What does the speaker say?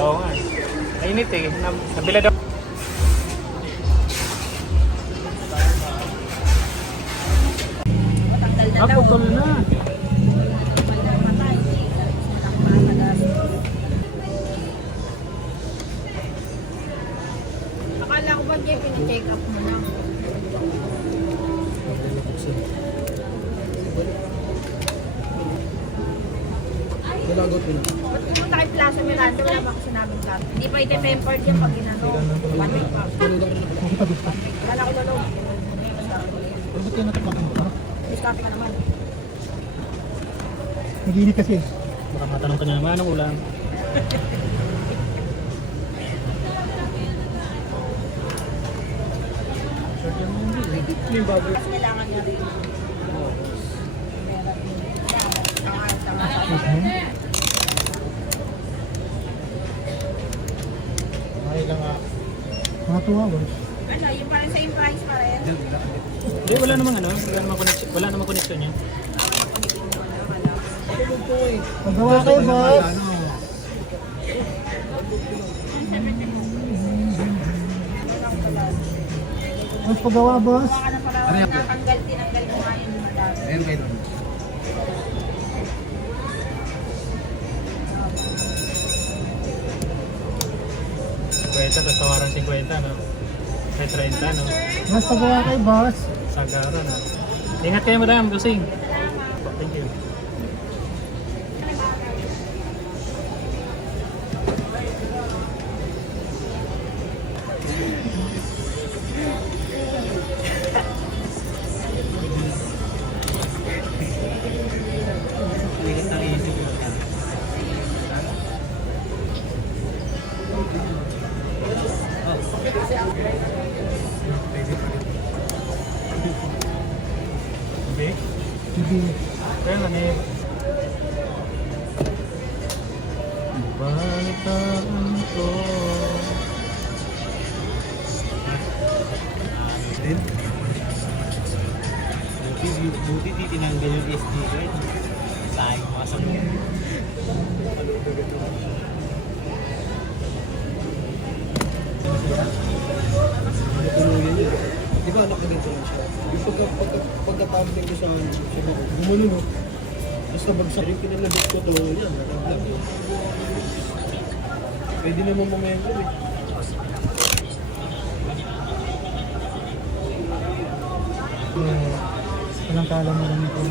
Oo nga. Mainit eh. Nabila daw. Tanggal na daw. Putol na. Akala ko ba Jay, pina-check up mo na? Nalagot mo na. Ba't pumunta kay Plaza Miranda? Wala ba ako sinabing ka? Hindi pa ite-tempered yan pag ginano. 1 week pa. Wala ko lalo. Pero ba't kayo natapakan mo pa? Discarte ka naman. Naginit kasi. Baka matanong ka na naman anong ulam. Yung baboy. Kailangan niya rin. Ay lang ah. Mga 2 hours. Ano, yung parang same price pa rin. Hindi, wala namang ano. Wala namang connection niya. Pagawa kayo, boss. Ang pagawa, boss. Baka na pala, tinanggal mo nga yung madami. Ayun kayo doon. Kwenta, tapos tawaran 50, no? Kay 30, no? Mas pagawa kayo, boss. Sagara, no? Ingat kayo, madam. Gusing. Thank you. Okay. Hindi. Kaya nga eh. Balitaan ko. Buti tinanggal yung SD ko yun. Sayang masang yun. Natuluyan niya. Di ba anak na ganito lang siya? Yung pagkatapos ko sa gumano, no? Basta bagsak yung pinalabit ko to, yan, nalaglag. Pwede naman mamaya ko eh. Walang kala mo lang ito.